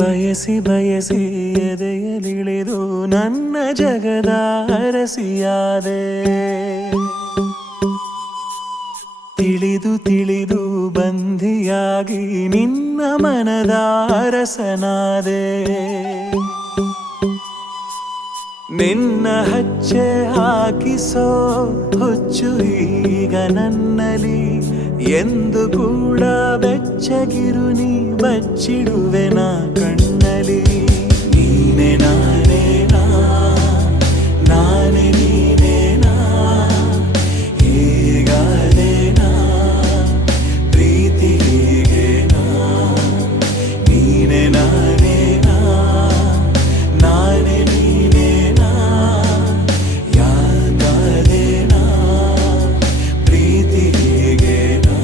ಬಯಸಿ ಬಯಸಿ ಎದೆಯಲಿಳಿದು ನನ್ನ ಜಗದ ಅರಸಿಯಾದೆ. ತಿಳಿದು ತಿಳಿದು ಬಂಧಿಯಾಗಿ ನಿನ್ನ ಮನದ ಅರಸನಾದೆ. ನಿನ್ನ ಹಚ್ಚೆ ಹಾಕಿಸೋ ಹುಚ್ಚು ಈಗ ನನ್ನಲ್ಲಿ ಎಂದು ಕೂಡ ಬೆಚ್ಚಗಿರು ನೀ ಬಚ್ಚಿಡುವೆ ನಾ ಕಣ್ಣಲಿ. ನೀನೆ ನಾನೇನಾ ನಾನೇ ನೀನೇನಾ ಹೀಗಾದೇನಾ ಪ್ರೀತಿ ಹೀಗೇನಾ. ನೀನೆ ನಾನೇನಾ ನಾನೇ ನೀನೇನಾ ಯಾಕಾದೇನಾ ಪ್ರೀತಿ ಹೀಗೇನಾ.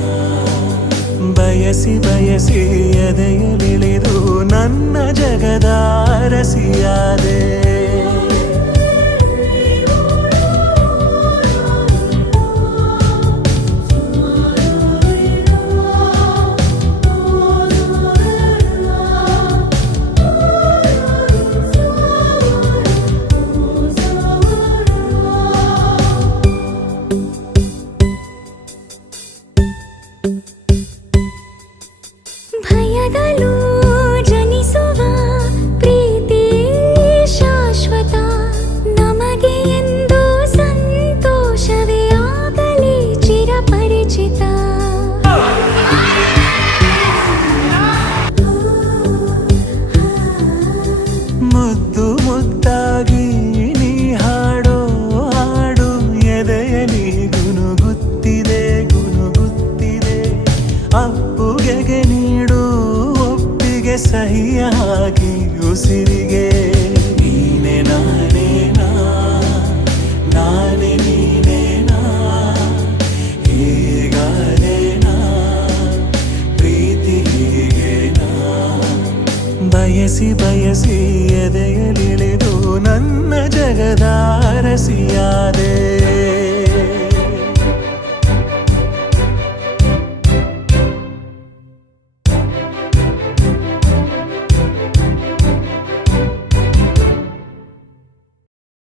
ಬಯಸಿ ಬಯಸಿ ಎದೆಯಲಿಳಿದು ನನ್ನ ಜಗದ ಅರಸಿಯಾದೆ. ಭಯದಲ್ಲೂ ಜನಿಸುವ ಪ್ರೀತಿ ಶಾಶ್ವತ. ನಮಗೆ ಎಂದು ಸಂತೋಷವೇ ಆಗಲಿ ಚಿರಪರಿಚಿತ. ಮುದ್ದು ಮುದ್ದಾಗಿ ನೀ ಹಾಡೋ ಹಾಡು ಎದೆಯಲಿ ಗುನುಗುತ್ತಿದೆ ಗುನುಗುತ್ತಿದೆ. ಅಪ್ಪುಗೆಗೆ ನೀಡು ಒಪ್ಪಿಗೆ ಸಹಿಯ ಹಾಕಿ ಉಸಿರಿಗೆ. ನೀನೆ ನಾನೇನಾ ನಾನೇ ನೀನೇನಾ ಹೀಗಾದೇನಾ ಪ್ರೀತಿ ಹೀಗೇನಾ. ಬಯಸಿ ಬಯಸಿ ಎದೆಯಲಿಳಿದು ನನ್ನ ಜಗದ ಅರಸಿಯಾದೆ.